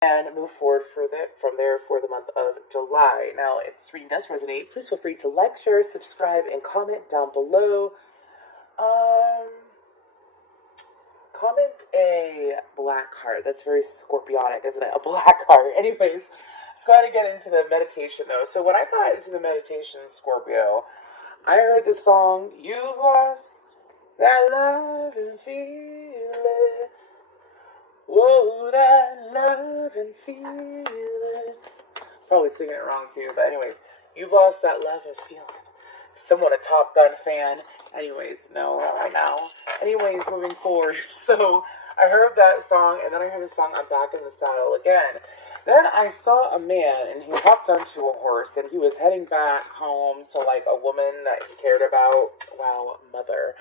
and move forward from there for the month of July. Now, if this reading does resonate, please feel free to like, share, subscribe, and comment down below. Um, Comment a black heart. That's very scorpionic, isn't it? A black heart. Anyways, let's go ahead and get into the meditation, though. So when I got into the meditation, Scorpio, I heard the song, "You lost that love and feel it. Whoa, that love and feel it." Probably singing it wrong, too. But anyways, "You've lost that love and feel it." Somewhat a Top Gun fan. Anyways, no, not right now. Anyways, moving forward. So I heard that song, and then I heard the song, "I'm Back in the Saddle" again. Then I saw a man, and he hopped onto a horse, and he was heading back home to, like, a woman that he cared about. Wow, mother.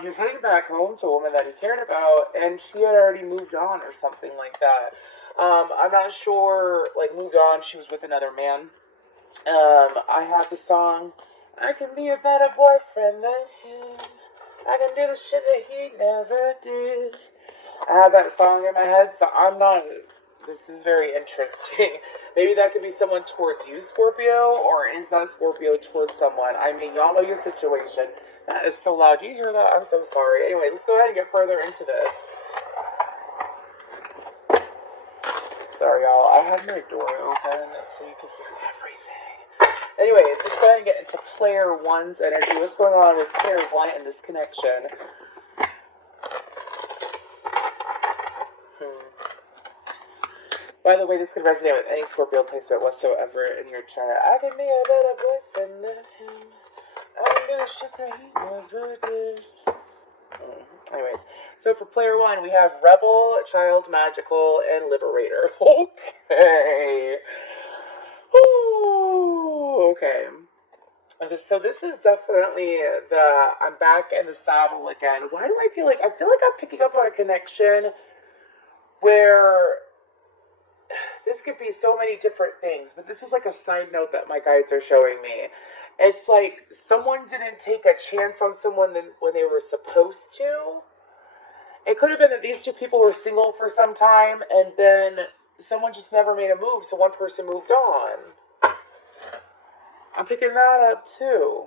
He was heading back home to a woman that he cared about, and she had already moved on or something like that. I'm not sure, like, moved on, she was with another man. I have the song, "I can be a better boyfriend than him. I can do the shit that he never did." I have that song in my head, so I'm not. This is very interesting. Maybe that could be someone towards you, Scorpio, or is that Scorpio towards someone? I mean, y'all know your situation. That is so loud. Do you hear that? I'm so sorry. Anyway, let's go ahead and get further into this. Sorry, y'all. I have my door open so you can hear everything. Anyways, let's go ahead and get into player one's energy. What's going on with player one in this connection? By the way, this could resonate with any Scorpio placement whatsoever in your chart. I can be a better boyfriend than him. I can do shit that he never did. Anyways, so for player one, we have Rebel, Child, Magical, and Liberator. Okay. Ooh, okay. So this is definitely the "I'm back in the saddle" again. Why do I feel like I'm picking up on a connection where this could be so many different things, but this is like a side note that my guides are showing me. It's like someone didn't take a chance on someone when they were supposed to. It could have been that these two people were single for some time, and then someone just never made a move, so one person moved on. I'm picking that up too.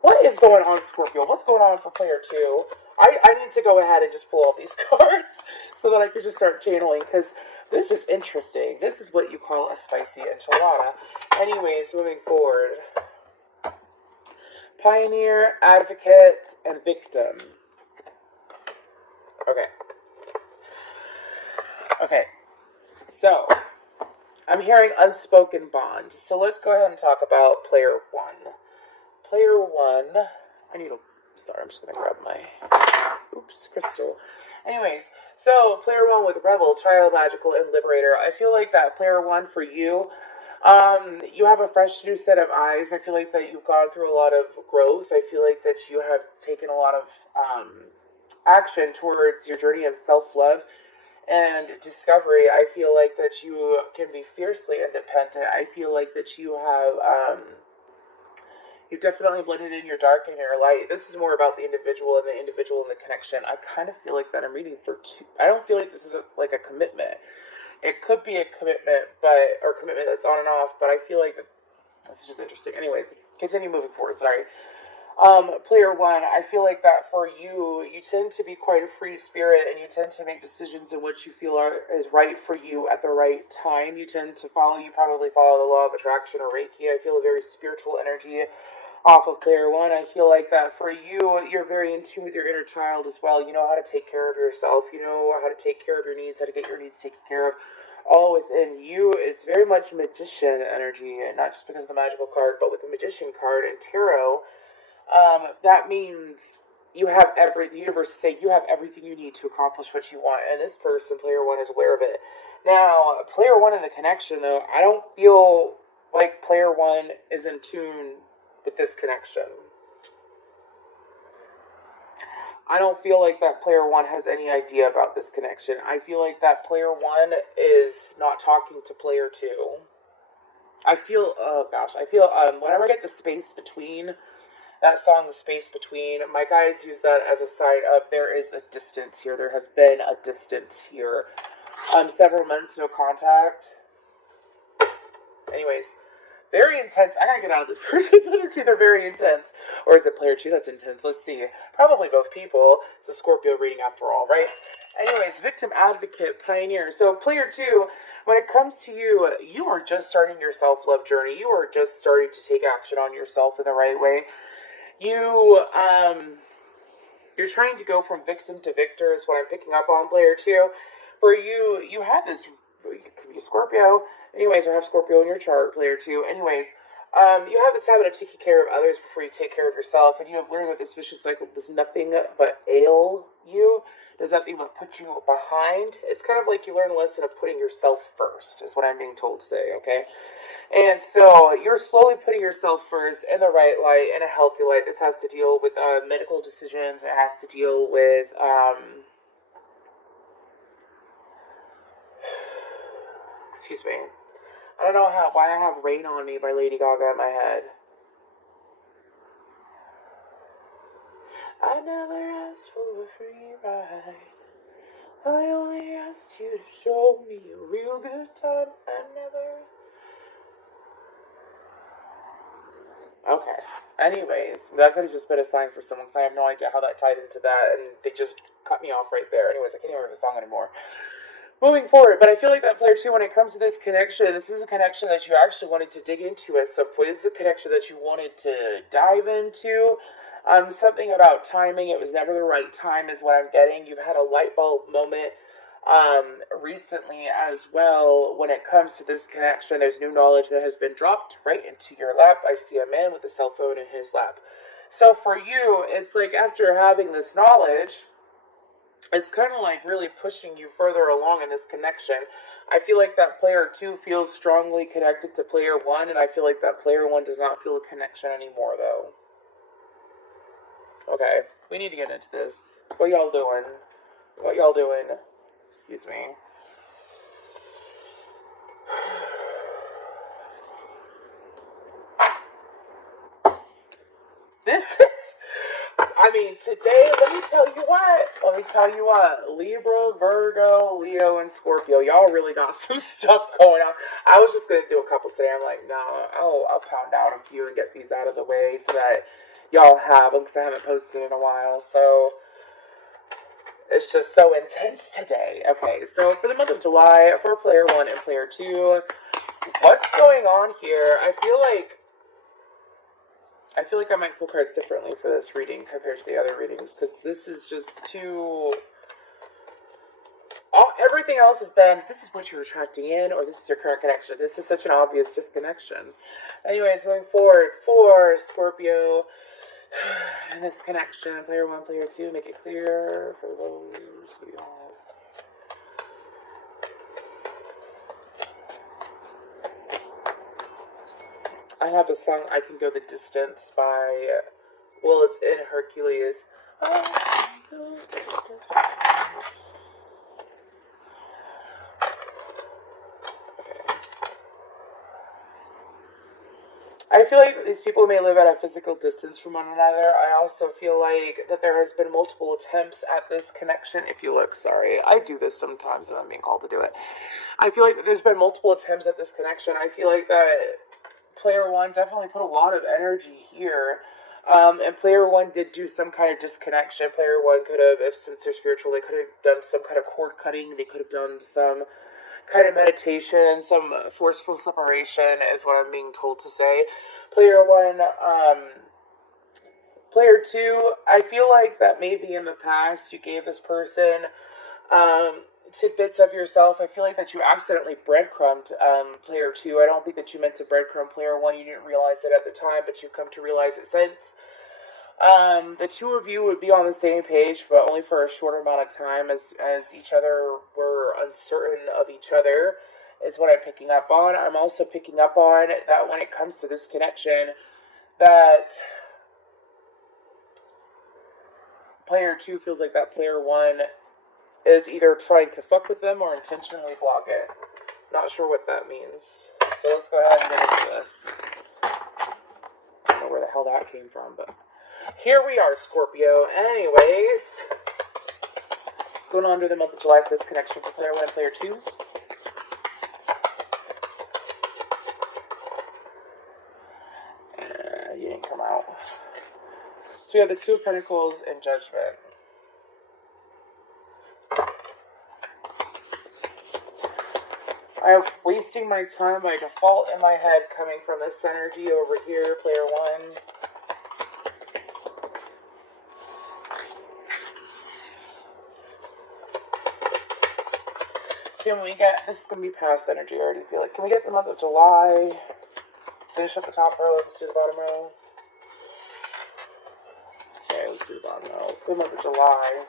What is going on, Scorpio? What's going on for player two? I need to go ahead and just pull all these cards so that I can just start channeling, because this is interesting. This is what you call a spicy enchilada. Anyways, moving forward. Pioneer, Advocate, and Victim. Okay. Okay. So, I'm hearing unspoken bond. So let's go ahead and talk about player one. Player one, sorry, I'm just going to grab my, crystal. Anyways, so player one with Rebel, Child, Magical, and Liberator. I feel like that player one for you, you have a fresh new set of eyes. I feel like that you've gone through a lot of growth. I feel like that you have taken a lot of action towards your journey of self-love and discovery. I feel like that you can be fiercely independent. I feel like that you have, you've definitely blended in your dark and your light. This is more about the individual and the connection. I kind of feel like that I'm reading for two. I don't feel like this is like a commitment. It could be a commitment, or commitment that's on and off, but I feel like this is just interesting. Anyways, let's continue moving forward. Sorry. Player one, I feel like that for you, you tend to be quite a free spirit, and you tend to make decisions in which you feel is right for you at the right time. You probably follow the law of attraction or Reiki. I feel a very spiritual energy off of player one. I feel like that for you, you're very in tune with your inner child as well. You know how to take care of yourself. You know how to take care of your needs, how to get your needs taken care of. All within you. It's very much magician energy, and not just because of the magical card, but with the magician card and tarot. That means the universe is saying you have everything you need to accomplish what you want, and this person, player one, is aware of it. Now, player one in the connection, though, I don't feel like player one is in tune with this connection. I don't feel like that player one has any idea about this connection. I feel like that player one is not talking to player two. I feel, whenever I get the space between, that song, "The Space Between," my guides use that as a sign of there is a distance here. There has been a distance here. Several months, no contact. Anyways, very intense. I gotta get out of this person's energy. They're very intense. Or is it player 2 that's intense? Let's see. Probably both people. It's a Scorpio reading after all, right? Anyways, victim, advocate, pioneer. So player 2, when it comes to you, you are just starting your self-love journey. You are just starting to take action on yourself in the right way. You're trying to go from victim to victor is what I'm picking up on, player 2. For you, you had this, you could be a Scorpio, anyways, or have Scorpio in your chart, player 2. Anyways, you have this habit of taking care of others before you take care of yourself, and you have learned that this vicious cycle does nothing but ail you, does nothing but put you behind. It's kind of like you learn a lesson of putting yourself first, is what I'm being told to say, okay? And so you're slowly putting yourself first in the right light, in a healthy light. This has to deal with medical decisions. It has to deal with excuse me. I don't know why I have "Rain on Me" by Lady Gaga in my head. I never asked for a free ride. I only asked you to show me a real good time. I never. Okay. Anyways, that could have just been a sign for someone, because I have no idea how that tied into that, and they just cut me off right there. Anyways, I can't even remember the song anymore. Moving forward, but I feel like that player 2, when it comes to this connection, this is a connection that you actually wanted to dig into at some point. This is a connection that you wanted to dive into. Something about timing. It was never the right time is what I'm getting. You've had a light bulb moment recently as well. When it comes to this connection, there's new knowledge that has been dropped right into your lap. I see a man with a cell phone in his lap. So for you, it's like after having this knowledge, it's kind of like really pushing you further along in this connection. I feel like that player 2 feels strongly connected to player 1, and I feel like that player 1 does not feel a connection anymore, though. Okay, we need to get into this. What y'all doing? What y'all doing? Excuse me. This is, I mean, today, let me tell you what, Libra, Virgo, Leo, and Scorpio, y'all really got some stuff going on. I was just going to do a couple today. I'm like, no, I'll pound out a few and get these out of the way so that y'all have them, because I haven't posted in a while, so it's just so intense today. Okay, so for the month of July, for player 1 and player 2, what's going on here? I feel like I might pull cards differently for this reading compared to the other readings, because this is just too... everything else has been, this is what you're attracting in, or this is your current connection. This is such an obvious disconnection. Anyways, going forward, for Scorpio, and this connection, player 1, player 2, make it clear for those we all... I have a song, I Can Go the Distance, by, well, it's in Hercules. I can go the distance. Okay. I feel like these people may live at a physical distance from one another. I also feel like that there has been multiple attempts at this connection. If you look, sorry, I do this sometimes and I'm being called to do it. I feel like that there's been multiple attempts at this connection. I feel like that player 1 definitely put a lot of energy here. And player 1 did do some kind of disconnection. Player 1 could have, if since they're spiritual, they could have done some kind of cord cutting. They could have done some kind of meditation, some forceful separation, is what I'm being told to say. Player 1, player 2, I feel like that maybe in the past you gave this person tidbits of yourself. I feel like that you accidentally breadcrumbed player 2. I don't think that you meant to breadcrumb player 1. You didn't realize it at the time, but you've come to realize it since. The two of you would be on the same page, but only for a short amount of time, as each other were uncertain of each other, is what I'm picking up on. I'm also picking up on that when it comes to this connection, that player 2 feels like that player 1 is either trying to fuck with them or intentionally block it. Not sure what that means. So let's go ahead and get into this. I don't know where the hell that came from, but here we are, Scorpio. Anyways, let's going on during the month of July for this connection for player 1 and player 2? You didn't come out. So we have the Two of Pentacles and Judgment. I am wasting my time by default in my head coming from this energy over here, player 1. Can we get, this is going to be past energy, I already feel like. Can we get the month of July? Finish up the top row, let's do the bottom row. Okay, let's do the bottom row. The month of July.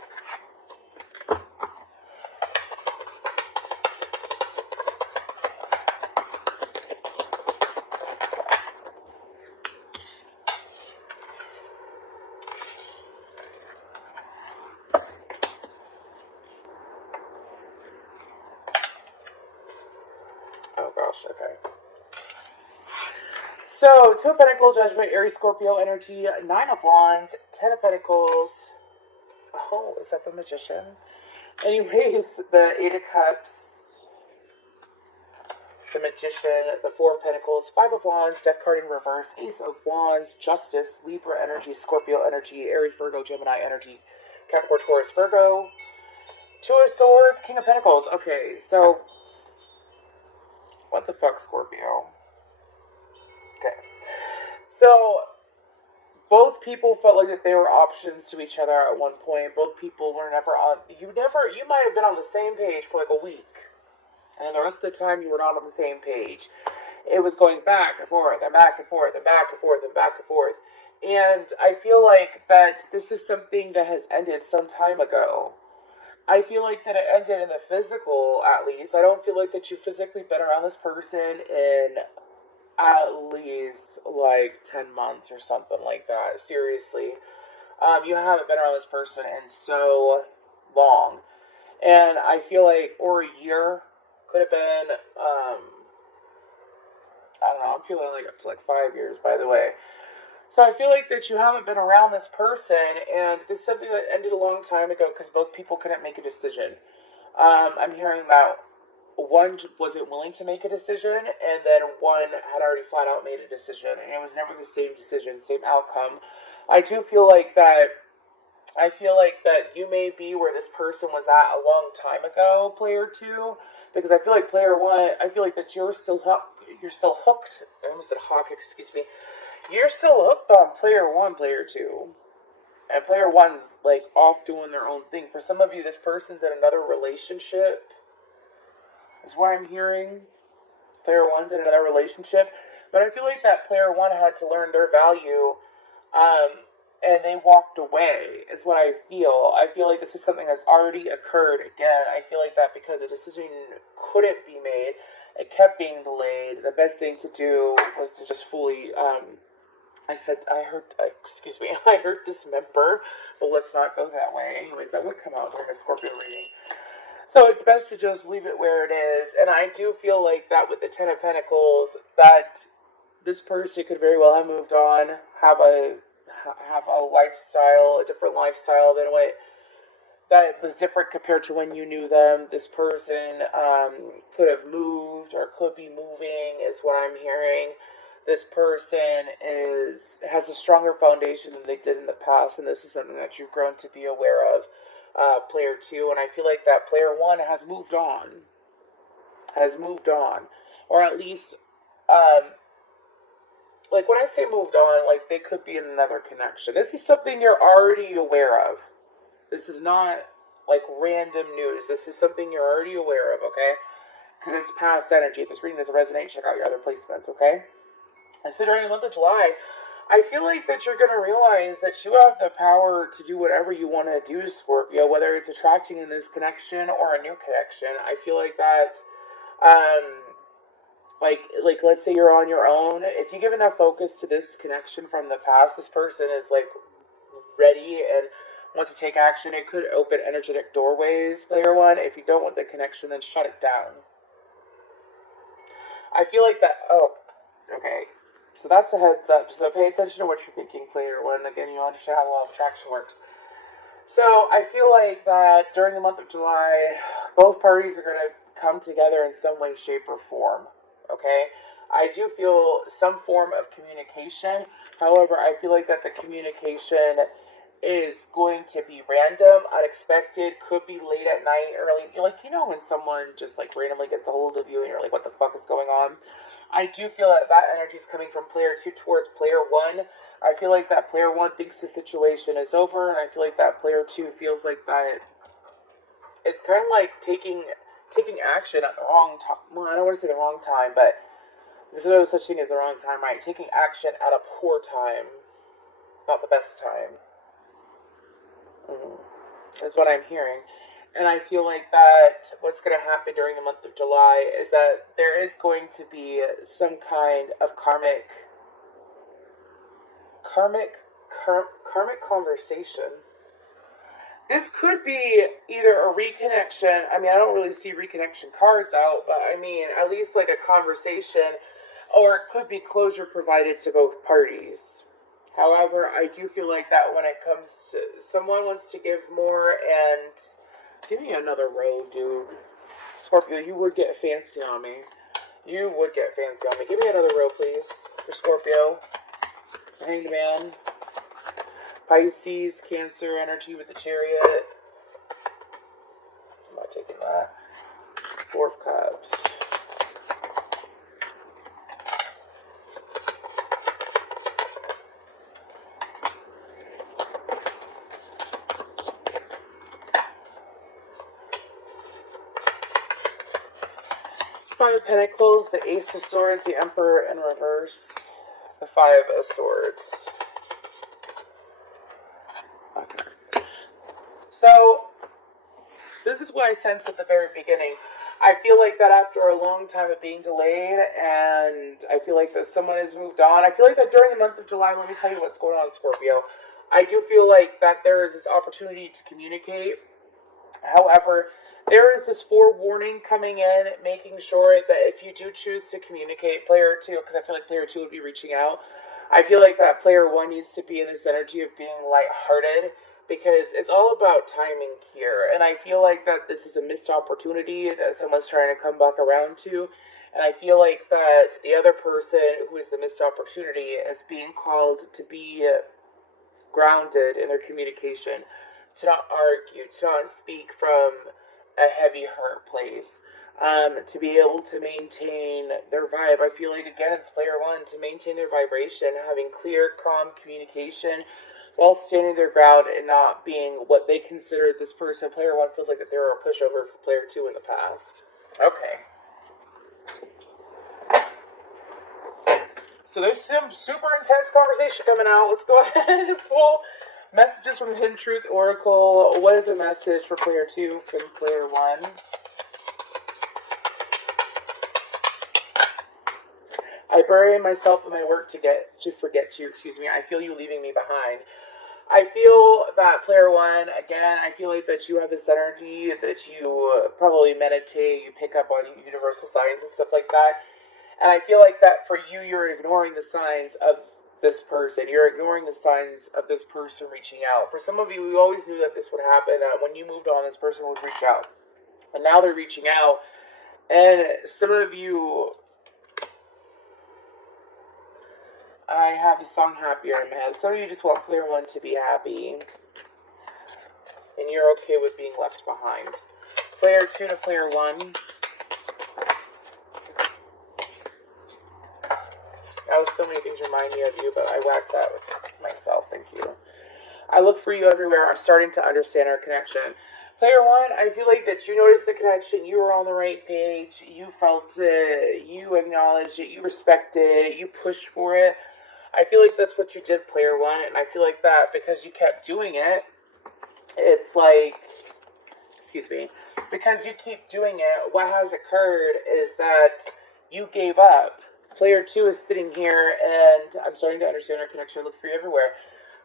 Oh gosh, okay. So, Two of Pentacles, Judgment, Aries, Scorpio energy, 9 of Wands, 10 of Pentacles. Oh, is that the Magician? Anyways, the 8 of Cups, the Magician, the 4 of Pentacles, 5 of Wands, Death card in reverse, Ace of Wands, Justice, Libra energy, Scorpio energy, Aries, Virgo, Gemini energy, Capricorn, Taurus, Virgo, 2 of Swords, King of Pentacles. Okay, so, what the fuck, Scorpio? Okay. So, both people felt like that they were options to each other at one point. Both people were never on, you might have been on the same page for like a week. And then the rest of the time you were not on the same page. It was going back and forth, and back and forth, and back and forth, and back and forth. And I feel like that this is something that has ended some time ago. I feel like that it ended in the physical, at least. I don't feel like that you've physically been around this person in at least like 10 months or something like that. Seriously. You haven't been around this person in so long. And I feel like, or a year, could have been, I don't know, I'm feeling like up to like 5 years, by the way. So I feel like that you haven't been around this person, and this is something that ended a long time ago because both people couldn't make a decision. I'm hearing that one wasn't willing to make a decision, and then one had already flat out made a decision, and it was never the same decision, same outcome. I do feel like that, you may be where this person was at a long time ago, player 2, because I feel like player 1, I feel like that you're still hooked, I almost said hawk, excuse me, you're still hooked on player 1, player 2. And player 1's like off doing their own thing. For some of you, this person's in another relationship, is what I'm hearing. Player 1's in another relationship. But I feel like that player 1 had to learn their value, and they walked away, is what I feel. I feel like this is something that's already occurred. Again, I feel like that because a decision couldn't be made, it kept being delayed. The best thing to do was to just fully, I heard dismember, but let's not go that way. Anyways, that would come out during a Scorpio reading. So it's best to just leave it where it is. And I do feel like that with the 10 of Pentacles, that this person could very well have moved on, have a lifestyle, a different lifestyle than what that was different compared to when you knew them. This person could have moved or could be moving, is what I'm hearing. This person has a stronger foundation than they did in the past, and this is something that you've grown to be aware of, player 2. And I feel like that player 1 has moved on, or at least, like when I say moved on, like they could be in another connection. This is something you're already aware of. This is not like random news. This is something you're already aware of, okay? Because it's past energy. If this reading doesn't resonate, check out your other placements, okay? And so during the month of July, I feel like that you're going to realize that you have the power to do whatever you want to do, Scorpio, whether it's attracting in this connection or a new connection. I feel like that, like let's say you're on your own. If you give enough focus to this connection from the past, this person is like ready and wants to take action. It could open energetic doorways, player 1. If you don't want the connection, then shut it down. I feel like that, okay. So that's a heads up. So pay attention to what you're thinking, player 1. Again, you understand how the law of attraction works. So I feel like that during the month of July, both parties are going to come together in some way, shape, or form. Okay? I do feel some form of communication. However, I feel like that the communication is going to be random, unexpected, could be late at night, early. Like, when someone just like randomly gets a hold of you and you're like, what the fuck is going on? I do feel that that energy is coming from player two towards player one. I feel like that player one thinks the situation is over, and I feel like that player two feels like that it's kind of like taking action at the wrong time. Well, I don't want to say the wrong time, but there's no such thing as the wrong time, right? Taking action at a poor time, not the best time. Is what I'm hearing. And I feel like that what's going to happen during the month of July is that there is going to be some kind of karmic, karmic conversation. This could be either a reconnection. I mean, I don't really see reconnection cards out, but I mean, at least like a conversation, or it could be closure provided to both parties. However, I do feel like that when it comes to someone wants to give more, and give me another row, dude. Scorpio, you would get fancy on me. You would get fancy on me. Give me another row, please, for Scorpio. Hanged Man. Pisces, Cancer energy with the Chariot. I'm not taking that. Four of Cups. Five of Pentacles, the Ace of Swords, the Emperor in reverse, the Five of Swords. Okay. So, this is what I sensed at the very beginning. I feel like that after a long time of being delayed, and I feel like that someone has moved on. I feel like that during the month of July, let me tell you what's going on, Scorpio. I do feel like that there is this opportunity to communicate. However, there is this forewarning coming in, making sure that if you do choose to communicate, player two, because I feel like player two would be reaching out, I feel like that player one needs to be in this energy of being lighthearted, because it's all about timing here. And I feel like that this is a missed opportunity that someone's trying to come back around to. And I feel like that the other person who is the missed opportunity is being called to be grounded in their communication, to not argue, to not speak from a heavy heart place, to be able to maintain their vibe. I feel like, again, it's player one, to maintain their vibration, having clear, calm communication while standing their ground and not being what they consider this person. Player one feels like that they were a pushover for player two in the past. Okay. So there's some super intense conversation coming out. Let's go ahead and pull messages from Hidden Truth Oracle. What is the message for player two from player one? I bury myself in my work to forget you. Excuse me. I feel you leaving me behind. I feel that player one, again, I feel like that you have this energy that you probably meditate, you pick up on universal signs and stuff like that. And I feel like that for you, you're ignoring the signs of this person. You're ignoring the signs of this person reaching out. For some of you, we always knew that this would happen, that when you moved on, this person would reach out. And now they're reaching out. And some of you, I have the song Happier in my head. Some of you just want player one to be happy. And you're okay with being left behind. Player two to player one. So many things remind me of you, but I whacked that with myself. Thank you. I look for you everywhere. I'm starting to understand our connection. Player one, I feel like that you noticed the connection. You were on the right page. You felt it. You acknowledged it. You respected it. You pushed for it. I feel like that's what you did, player one. And I feel like that because you kept doing it, it's like, excuse me, because you keep doing it, what has occurred is that you gave up. Player two is sitting here, and I'm starting to understand our connection. Look for you everywhere.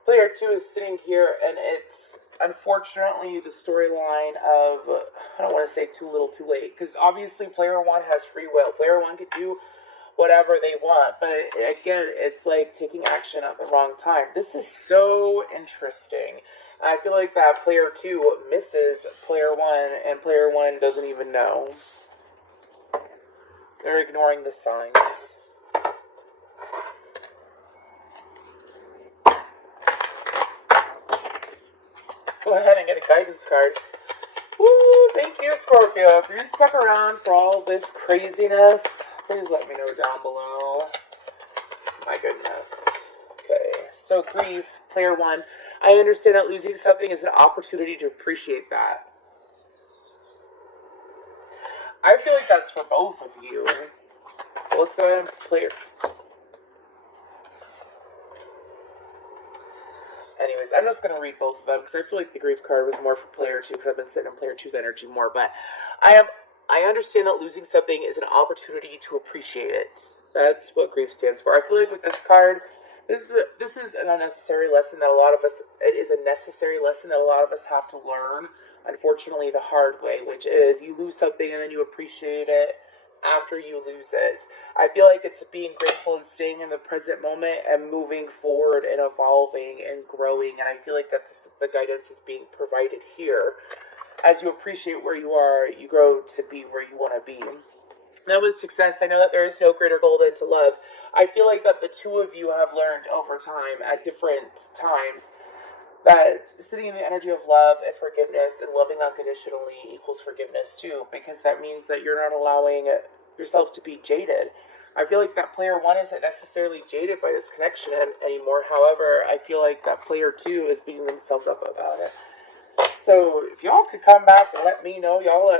Player two is sitting here, and it's unfortunately the storyline of, I don't want to say too little too late, because obviously player one has free will. Player one could do whatever they want, but again, it's like taking action at the wrong time. This is so interesting, I feel like that player 2 misses player 1, and player 1 doesn't even know. They're ignoring the signs. Let's go ahead and get a guidance card. Woo! Thank you, Scorpio. If you stuck around for all this craziness, please let me know down below. My goodness. Okay, so grief, player 1. I understand that losing something is an opportunity to appreciate that. I feel like that's for both of you. So let's go ahead and play it. Anyways, I'm just going to read both of them because I feel like the grief card was more for player 2 because I've been sitting in player 2's energy more. But I understand that losing something is an opportunity to appreciate it. That's what grief stands for. I feel like with this card, this is an unnecessary lesson that a lot of us, it is a necessary lesson that a lot of us have to learn, unfortunately, the hard way, which is you lose something and then you appreciate it after you lose it. I feel like it's being grateful and staying in the present moment and moving forward and evolving and growing, and I feel like that's the guidance is being provided here. As you appreciate where you are, you grow to be where you want to be. Now with success, I know that there is no greater goal than to love. I feel like that the two of you have learned over time at different times that sitting in the energy of love and forgiveness and loving unconditionally equals forgiveness too, because that means that you're not allowing yourself to be jaded. I feel like that player 1 isn't necessarily jaded by this connection anymore. However, I feel like that player 2 is beating themselves up about it. So if y'all could come back and let me know, y'all